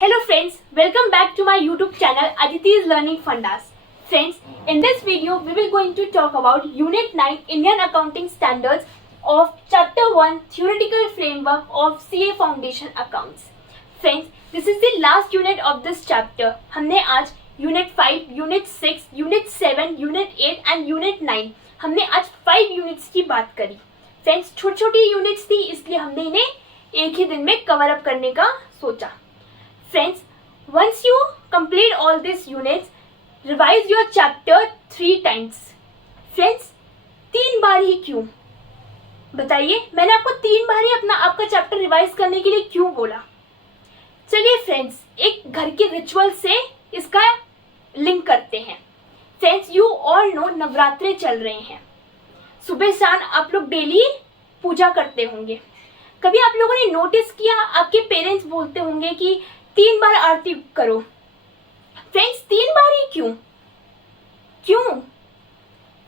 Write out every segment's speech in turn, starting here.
Hello friends, welcome back to my YouTube channel Aditi's Learning Fundas. Friends, in this video we will going to talk about Unit 9 Indian Accounting Standards of Chapter 1 Theoretical Framework of CA Foundation Accounts. Friends, this is the last unit of this chapter. हमने आज Unit 5, Unit 6, Unit 7, Unit 8 and Unit 9 हमने आज 5 units की बात करी. Friends, छोटी छोटी units थी इसलिए हमने इन्हें एक ही दिन में कवर अप करने का सोचा. Friends, once you complete all these units, revise your chapter 3 times. Friends, 3 बार ही क्यों? बताइए, मैंने आपको 3 बार ही आपका चैप्टर रिवाइज करने के लिए क्यों बोला? चलिए फ्रेंड्स, एक घर के रिचुअल से इसका लिंक करते हैं. फ्रेंड्स, यू ऑल नो नवरात्रे चल रहे हैं. सुबह शाम आप लोग डेली पूजा करते होंगे. कभी आप लोगों ने नोटिस किया, आपके पेरेंट्स बोलते होंगे कि 3 बार आरती करो. फ्रेंड्स, 3 बार ही क्यों?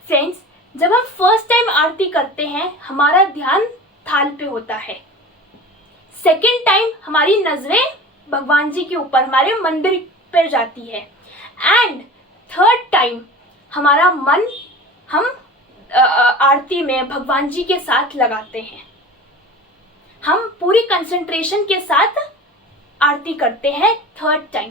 फ्रेंड्स, जब हम फर्स्ट टाइम आरती करते हैं हमारा ध्यान थाल पे होता है. सेकेंड टाइम हमारी नजरें भगवान जी के ऊपर हमारे मंदिर पर जाती है. एंड थर्ड टाइम हमारा मन हम आरती में भगवान जी के साथ लगाते हैं. हम पूरी कंसंट्रेशन के साथ आरती करते हैं थर्ड टाइम.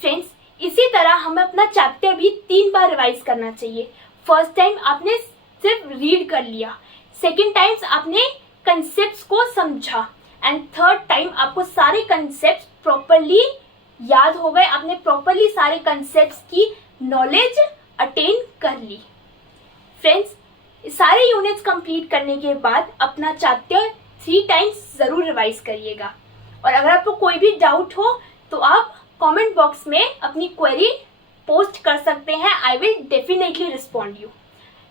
फ्रेंड्स, इसी तरह हमें अपना चैप्टर भी 3 बार रिवाइज करना चाहिए. फर्स्ट टाइम आपने सिर्फ रीड कर लिया, सेकेंड टाइम आपने कंसेप्ट्स को समझा एंड थर्ड टाइम आपको सारे कंसेप्ट्स प्रॉपरली याद हो गए. आपने प्रॉपरली सारे कंसेप्ट्स की नॉलेज अटेन कर ली. फ्रेंड्स, सारे यूनिट्स कंप्लीट करने के बाद अपना चैप्टर 3 टाइम्स जरूर रिवाइज करिएगा. और अगर आपको कोई भी डाउट हो तो आप कमेंट बॉक्स में अपनी क्वेरी पोस्ट कर सकते हैं. I will definitely respond you.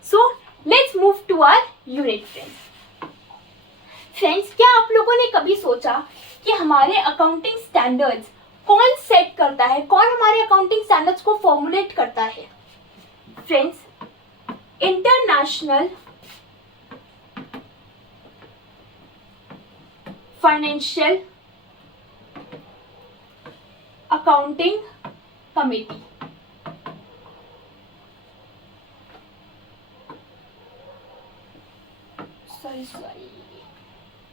So let's move to our unit. Friends, क्या आप लोगों ने कभी सोचा कि हमारे अकाउंटिंग स्टैंडर्ड्स कौन सेट करता है, कौन हमारे अकाउंटिंग स्टैंडर्ड्स को फॉर्मुलेट करता है? Friends, international financial accounting committee.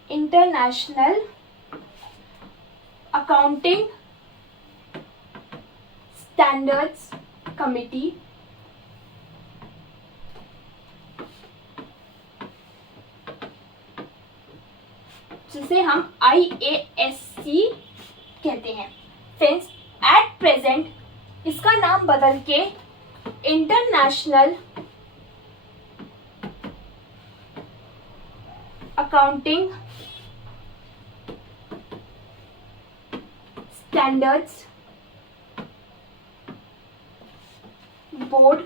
International accounting standards committee जिसे हम IASC कहते हैं. फ्रेंड्स, एट प्रेजेंट इसका नाम बदल के international accounting standards board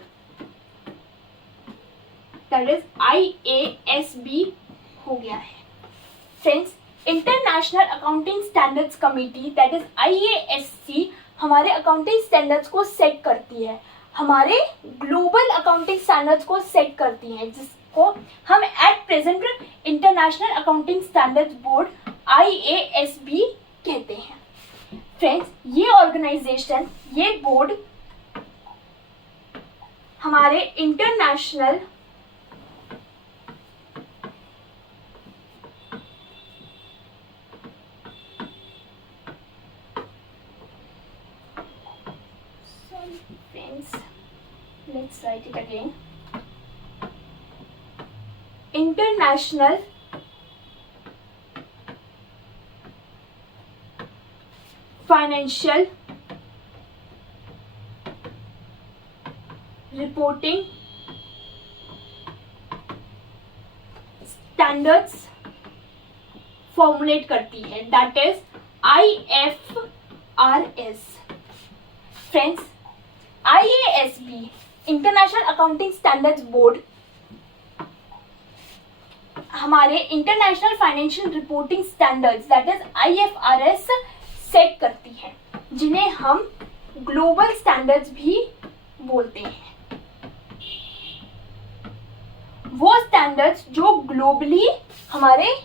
that is IASB हो गया है. Friends, international accounting standards committee that is IASC हमारे अकाउंटिंग स्टैंडर्ड्स को सेट करती है, हमारे ग्लोबल अकाउंटिंग स्टैंडर्ड्स को सेट करती है, जिसको हम at present international accounting standards board IASB कहते हैं. फ्रेंड्स, ये ऑर्गेनाइजेशन, ये बोर्ड हमारे international let's write it again. International Financial Reporting Standards formulate करती है, that is IFRS. Friends, IASB international accounting standards board हमारे international financial reporting standards that is IFRS set करती है, जिन्हें हम ग्लोबल स्टैंडर्ड्स भी बोलते हैं. वो स्टैंडर्ड्स जो ग्लोबली हमारे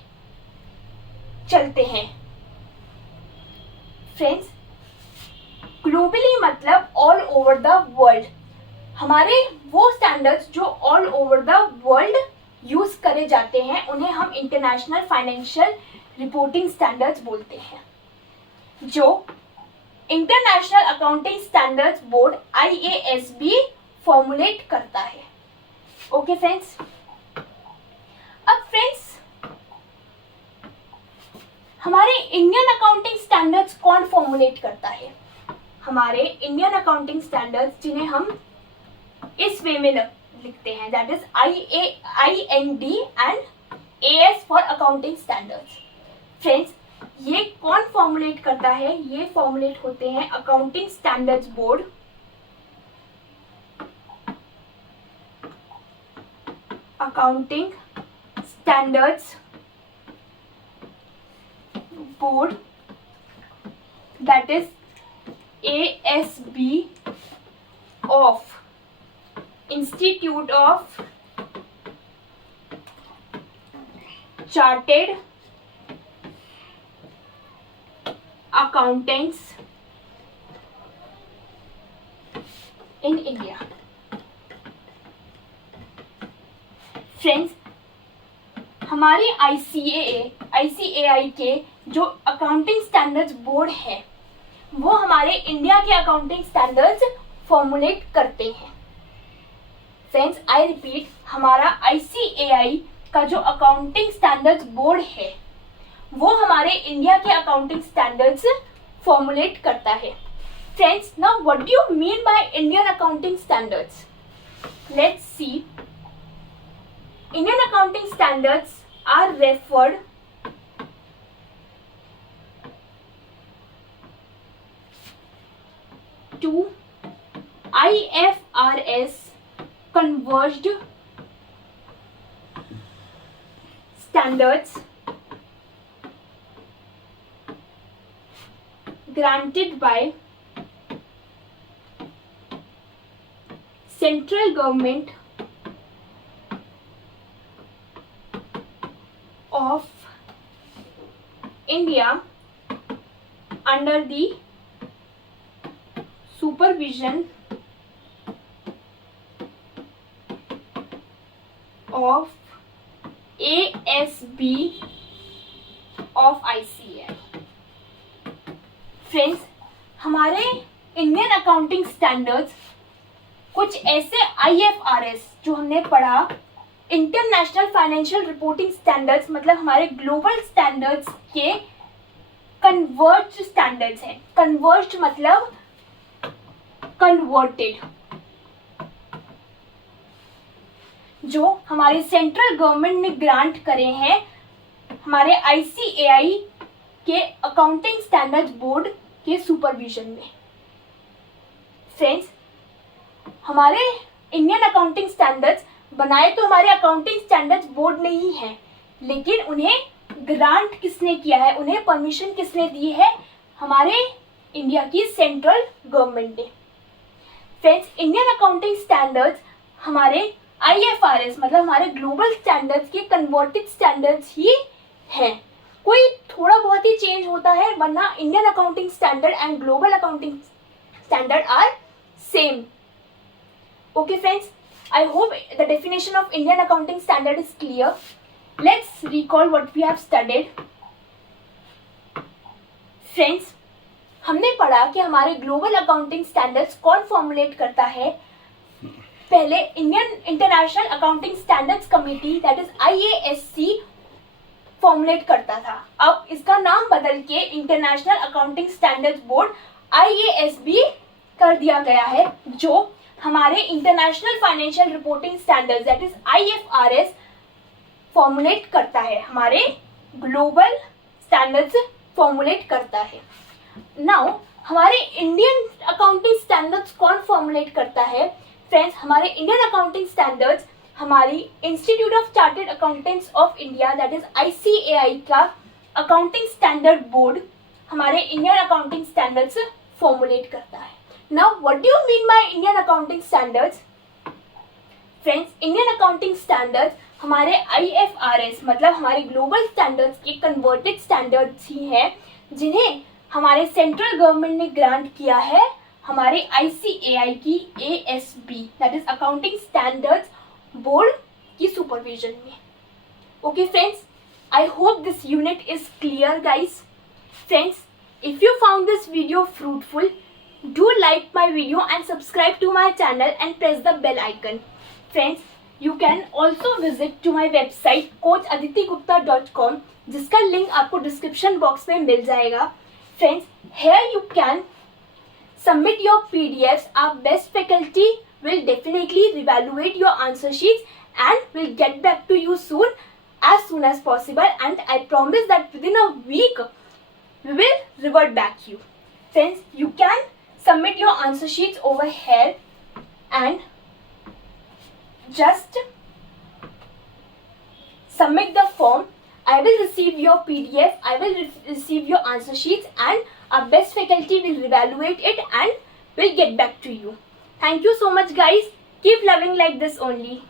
चलते हैं. फ्रेंड्स, ग्लोबली मतलब ऑल ओवर द वर्ल्ड, हमारे वो स्टैंडर्ड्स जो all over the world use करे जाते हैं उन्हें हम इंटरनेशनल फाइनेंशियल रिपोर्टिंग स्टैंडर्ड्स बोलते हैं, जो international accounting standards board IASB formulate करता है। ओके फ्रेंड्स, अब फ्रेंड्स हमारे इंडियन अकाउंटिंग स्टैंडर्ड्स कौन फॉर्मुलेट करता है? हमारे इंडियन अकाउंटिंग स्टैंडर्ड्स, जिन्हें हम इस वे में लिखते हैं, that is IND and AS for accounting standards. Friends, ये कौन फॉर्मुलेट करता है? ये फॉर्मुलेट होते हैं accounting standards board, accounting standards board, that is ASB of institute of chartered accountants in India. Friends, हमारी ICAI के जो अकाउंटिंग स्टैंडर्ड्स बोर्ड है वो हमारे इंडिया के अकाउंटिंग स्टैंडर्ड्स फॉर्मुलेट करते हैं। फ्रेंड्स, आई रिपीट, हमारा ICAI का जो अकाउंटिंग स्टैंडर्ड्स बोर्ड है वो हमारे इंडिया के अकाउंटिंग स्टैंडर्ड्स फॉर्मुलेट करता है। Friends, now what do you mean by Indian accounting standards? Let's see. Indian accounting standards are referred to IFRS converged standards granted by central government of India under the supervision of ASB of ICAI। Friends, हमारे Indian accounting standards कुछ ऐसे IFRS जो हमने पढ़ा, international financial reporting standards, मतलब हमारे global standards के कन्वर्ज्ड standards हैं। कन्वर्ज्ड मतलब कन्वर्टेड, जो हमारे सेंट्रल गवर्नमेंट ने ग्रांट करे हैं हमारे ICAI के अकाउंटिंग स्टैंडर्ड्स बोर्ड के सुपरविजन में। फ्रेंड्स, हमारे इंडियन अकाउंटिंग स्टैंडर्ड्स बनाए तो हमारे अकाउंटिंग स्टैंडर्ड्स बोर्ड ने ही हैं, लेकिन उन्हें ग्रांट किसने किया है, उन्हें परमिशन किसने दी है? हमारे इंडिया की सेंट्रल गवर्नमेंट ने। फ्रेंड्स, इंडियन अकाउंटिंग स्टैंडर्ड्स हमारे IFRS मतलब हमारे ग्लोबल स्टैंडर्ड्स के कन्वर्टेड स्टैंडर्ड्स ही हैं। कोई थोड़ा बहुत ही चेंज होता है, वरना Indian accounting standard and global accounting standard are same. Okay friends, I hope the definition of Indian accounting standard is clear. Let's recall what we have studied. Friends, हमने पढ़ा कि हमारे ग्लोबल अकाउंटिंग स्टैंडर्ड्स कौन formulate करता है। पहले Indian international accounting standards committee that is IASC formulate करता था। अब इसका नाम बदल के international accounting standards board IASB कर दिया गया है, जो हमारे international financial reporting standards that is IFRS formulate करता है, हमारे ग्लोबल स्टैंडर्ड्स फॉर्मुलेट करता है। नाउ हमारे इंडियन अकाउंटिंग स्टैंडर्ड्स कौन फॉर्मुलेट करता है? फ्रेंड्स, हमारे इंडियन अकाउंटिंग स्टैंडर्ड्स हमारी institute of chartered accountants of India that is ICAI का अकाउंटिंग स्टैंडर्ड बोर्ड हमारे इंडियन अकाउंटिंग स्टैंडर्ड्स फॉर्मुलेट करता है। Now, what do you mean by Indian accounting standards? Friends, Indian accounting standards हमारे IFRS मतलब हमारे global standards के converted standards ही हैं, जिन्हें हमारे सेंट्रल गवर्नमेंट ने ग्रांट किया है हमारे ICAI की ASB that is accounting standards board की सुपरविजन में. Okay friends, I hope this unit is clear guys. Friends, if you found this video fruitful, do like my video and subscribe to my channel and press the bell icon. Friends, you can also visit to my website coachaditigupta.com जिसका link आपको description box में मिल जाएगा. Friends, here you can submit your PDFs. Our best faculty will definitely evaluate your answer sheets and will get back to you soon as possible, and I promise that within a week we will revert back you. Friends, you can submit your answer sheets over here and just submit the form. I will receive your PDF, I will receive your answer sheets, and our best faculty will evaluate it and will get back to you. Thank you so much guys. Keep loving like this only.